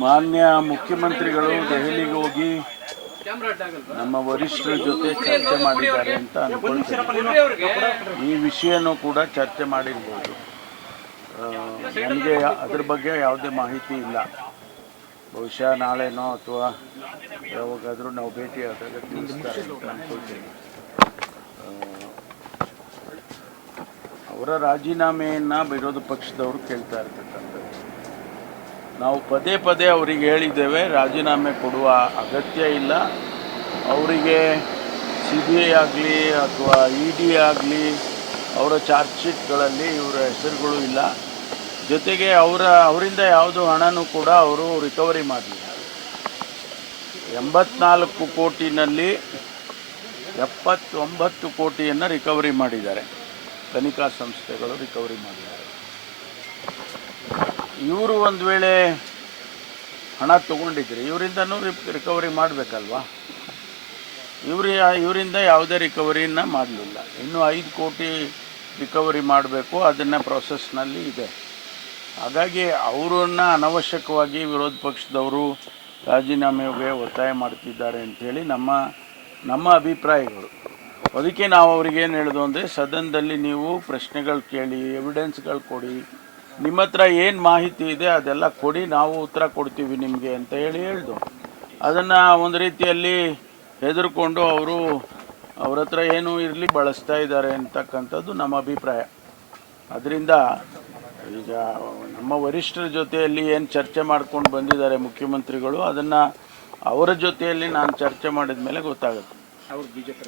ಮಾನ್ಯ ಮುಖ್ಯಮಂತ್ರಿಗಳು ದೆಹಲಿಗೆ ಹೋಗಿ ನಮ್ಮ ವರಿಷ್ಠರ ಜೊತೆ ಚರ್ಚೆ ಮಾಡಿದ್ದಾರೆ ಅಂತ ಅನ್ಕೊಳ್ತೀನಿ. ಈ ವಿಷಯನೂ ಕೂಡ ಚರ್ಚೆ ಮಾಡಿರ್ಬೋದು. ನನಗೆ ಅದ್ರ ಬಗ್ಗೆ ಯಾವುದೇ ಮಾಹಿತಿ ಇಲ್ಲ. ಬಹುಶಃ ನಾಳೆನೋ ಅಥವಾ ಯಾವಾಗಾದರೂ ನಾವು ಭೇಟಿಯಾದಾಗ ತಿಳಿಸ್ತಾರೆ ಅಂತ ಅನ್ಕೊಳ್ತೀನಿ. ಅವರ ರಾಜೀನಾಮೆಯನ್ನು ವಿರೋಧ ಪಕ್ಷದವರು ಕೇಳ್ತಾ ಇರ್ತಕ್ಕಂಥದ್ದು. ನಾವು ಪದೇ ಪದೇ ಅವರಿಗೆ ಹೇಳಿದ್ದೇವೆ, ರಾಜೀನಾಮೆ ಕೊಡುವ ಅಗತ್ಯ ಇಲ್ಲ. ಅವರಿಗೆ CBI ಆಗಲಿ ಅಥವಾ ED ಆಗಲಿ ಅವರ ಚಾರ್ಜ್ ಶೀಟ್ಗಳಲ್ಲಿ ಇವರ ಹೆಸರುಗಳು ಇಲ್ಲ. ಜೊತೆಗೆ ಅವರಿಂದ ಯಾವುದೋ ಹಣನೂ ಕೂಡ ಅವರು ರಿಕವರಿ ಮಾಡಲಿಲ್ಲ. 84 ಕೋಟಿನಲ್ಲಿ 79 ಕೋಟಿಯನ್ನು ರಿಕವರಿ ಮಾಡಿದ್ದಾರೆ. ತನಿಖಾ ಸಂಸ್ಥೆಗಳು ರಿಕವರಿ ಮಾಡಿದ್ದಾರೆ. ಇವರು ಒಂದು ವೇಳೆ ಹಣ ತೊಗೊಂಡಿದ್ರೆ ಇವರಿಂದನೂ ರಿಕವರಿ ಮಾಡಬೇಕಲ್ವಾ? ಇವರಿಂದ ಯಾವುದೇ ರಿಕವರಿಯನ್ನು ಮಾಡಲಿಲ್ಲ. ಇನ್ನೂ 5 ಕೋಟಿ ರಿಕವರಿ ಮಾಡಬೇಕು, ಅದನ್ನು ಪ್ರೊಸೆಸ್ನಲ್ಲಿ ಇದೆ. ಹಾಗಾಗಿ ಅವರನ್ನು ಅನವಶ್ಯಕವಾಗಿ ವಿರೋಧ ಪಕ್ಷದವರು ರಾಜೀನಾಮೆಗೆ ಒತ್ತಾಯ ಮಾಡ್ತಿದ್ದಾರೆ ಅಂಥೇಳಿ ನಮ್ಮ ಅಭಿಪ್ರಾಯಗಳು. ಅದಕ್ಕೆ ನಾವು ಅವ್ರಿಗೇನು ಹೇಳಿದು ಅಂದರೆ, ಸದನದಲ್ಲಿ ನೀವು ಪ್ರಶ್ನೆಗಳು ಕೇಳಿ, ಎವಿಡೆನ್ಸ್ಗಳು ಕೊಡಿ, ನಿಮ್ಮ ಹತ್ರ ಏನು ಮಾಹಿತಿ ಇದೆ ಅದೆಲ್ಲ ಕೊಡಿ, ನಾವು ಉತ್ತರ ಕೊಡ್ತೀವಿ ನಿಮಗೆ ಅಂತ ಹೇಳಿದ್ದು. ಅದನ್ನು ಒಂದು ರೀತಿಯಲ್ಲಿ ಹೆದರ್ಕೊಂಡು ಅವ್ರ ಹತ್ರ ಏನೂ ಇರಲಿ ಬಳಸ್ತಾ ಇದ್ದಾರೆ ಅಂತಕ್ಕಂಥದ್ದು ನಮ್ಮ ಅಭಿಪ್ರಾಯ. ಅದರಿಂದ ಈಗ ನಮ್ಮ ವರಿಷ್ಠರ ಜೊತೆಯಲ್ಲಿ ಏನು ಚರ್ಚೆ ಮಾಡ್ಕೊಂಡು ಬಂದಿದ್ದಾರೆ ಮುಖ್ಯಮಂತ್ರಿಗಳು, ಅದನ್ನು ಅವರ ಜೊತೆಯಲ್ಲಿ ನಾನು ಚರ್ಚೆ ಮಾಡಿದ ಮೇಲೆ ಗೊತ್ತಾಗುತ್ತೆ.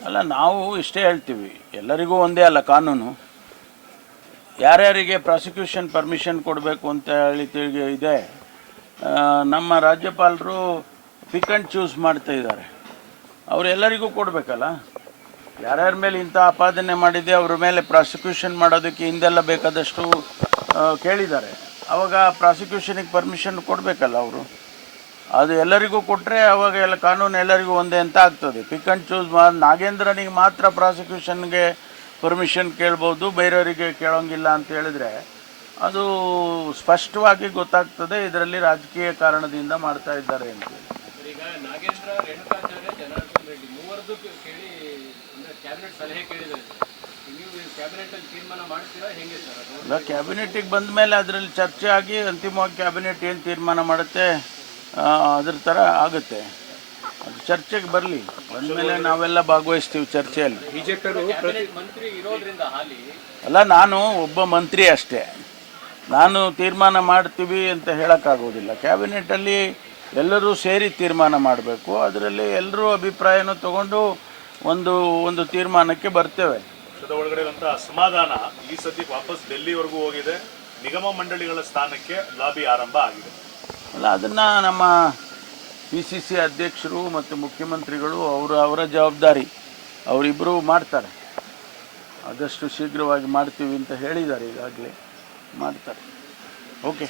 ಅಲ್ಲ, ನಾವು ಇಷ್ಟೇ ಹೇಳ್ತೀವಿ, ಎಲ್ಲರಿಗೂ ಒಂದೇ ಅಲ್ಲ ಕಾನೂನು. ಯಾರ್ಯಾರಿಗೆ ಪ್ರಾಸಿಕ್ಯೂಷನ್ ಪರ್ಮಿಷನ್ ಕೊಡಬೇಕು ಅಂತ ಹೇಳಿ ಇದೆ. ನಮ್ಮ ರಾಜ್ಯಪಾಲರು ಪಿಕ್ ಆ್ಯಂಡ್ ಚೂಸ್ ಮಾಡ್ತಾ ಇದ್ದಾರೆ. ಅವರೆಲ್ಲರಿಗೂ ಕೊಡಬೇಕಲ್ಲ. ಯಾರ್ಯಾರ ಮೇಲೆ ಇಂಥ ಆಪಾದನೆ ಮಾಡಿದೆ ಅವ್ರ ಮೇಲೆ ಪ್ರಾಸಿಕ್ಯೂಷನ್ ಮಾಡೋದಕ್ಕೆ ಹಿಂದೆಲ್ಲ ಬೇಕಾದಷ್ಟು ಕೇಳಿದ್ದಾರೆ. ಆವಾಗ ಪ್ರಾಸಿಕ್ಯೂಷನಿಗೆ ಪರ್ಮಿಷನ್ ಕೊಡಬೇಕಲ್ಲ ಅವರು. ಅದು ಎಲ್ಲರಿಗೂ ಕೊಟ್ಟರೆ ಅವಾಗ ಎಲ್ಲ ಕಾನೂನು ಎಲ್ಲರಿಗೂ ಒಂದೇ ಅಂತ ಆಗ್ತದೆ. ಪಿಕ್ ಆ್ಯಂಡ್ ಚೂಸ್ ನಾಗೇಂದ್ರನಿಗೆ ಮಾತ್ರ ಪ್ರಾಸಿಕ್ಯೂಷನ್ಗೆ ಪರ್ಮಿಷನ್ ಕೇಳ್ಬೋದು, ಬೇರೆಯವರಿಗೆ ಕೇಳೋಂಗಿಲ್ಲ ಅಂತ ಹೇಳಿದ್ರೆ ಅದು ಸ್ಪಷ್ಟವಾಗಿ ಗೊತ್ತಾಗ್ತದೆ ಇದರಲ್ಲಿ ರಾಜಕೀಯ ಕಾರಣದಿಂದ ಮಾಡ್ತಾ ಇದ್ದಾರೆ ಅಂತ. ಅಲ್ಲ, ಕ್ಯಾಬಿನೆಟಿಗೆ ಬಂದ ಮೇಲೆ ಅದರಲ್ಲಿ ಚರ್ಚೆ ಆಗಿ ಅಂತಿಮವಾಗಿ ಕ್ಯಾಬಿನೆಟ್ ಏನು ತೀರ್ಮಾನ ಮಾಡುತ್ತೆ ಅದ್ರ ಥರ ಆಗುತ್ತೆ. ಅದು ಚರ್ಚೆಗೆ ಬರಲಿ, ಬಂದಮೇಲೆ ನಾವೆಲ್ಲ ಭಾಗವಹಿಸ್ತೀವಿ ಚರ್ಚೆಯಲ್ಲಿ. ಅಲ್ಲ, ನಾನು ಒಬ್ಬ ಮಂತ್ರಿ ಅಷ್ಟೇ, ನಾನು ತೀರ್ಮಾನ ಮಾಡ್ತೀವಿ ಅಂತ ಹೇಳೋಕ್ಕಾಗೋದಿಲ್ಲ. ಕ್ಯಾಬಿನೆಟಲ್ಲಿ ಎಲ್ಲರೂ ಸೇರಿ ತೀರ್ಮಾನ ಮಾಡಬೇಕು. ಅದರಲ್ಲಿ ಎಲ್ಲರೂ ಅಭಿಪ್ರಾಯನೂ ತಗೊಂಡು ಒಂದು ತೀರ್ಮಾನಕ್ಕೆ ಬರ್ತೇವೆ. ಒಳಗಡೆ ಅಸಮಾಧಾನ ಈ ಸದ್ಯ ವಾಪಸ್ ಡೆಲ್ಲಿವರೆಗೂ ಹೋಗಿದೆ. ನಿಗಮ ಮಂಡಳಿಗಳ ಸ್ಥಾನಕ್ಕೆ ಲಾಬಿ ಆರಂಭ ಆಗಿದೆ. ಅಲ್ಲ, ಅದನ್ನು ನಮ್ಮ PCC ಅಧ್ಯಕ್ಷರು ಮತ್ತು ಮುಖ್ಯಮಂತ್ರಿಗಳು ಅವರ ಜವಾಬ್ದಾರಿ, ಅವರಿಬ್ಬರು ಮಾಡ್ತಾರೆ. ಆದಷ್ಟು ಶೀಘ್ರವಾಗಿ ಮಾಡ್ತೀವಿ ಅಂತ ಹೇಳಿದ್ದಾರೆ, ಈಗಾಗಲೇ ಮಾಡ್ತಾರೆ. ಓಕೆ.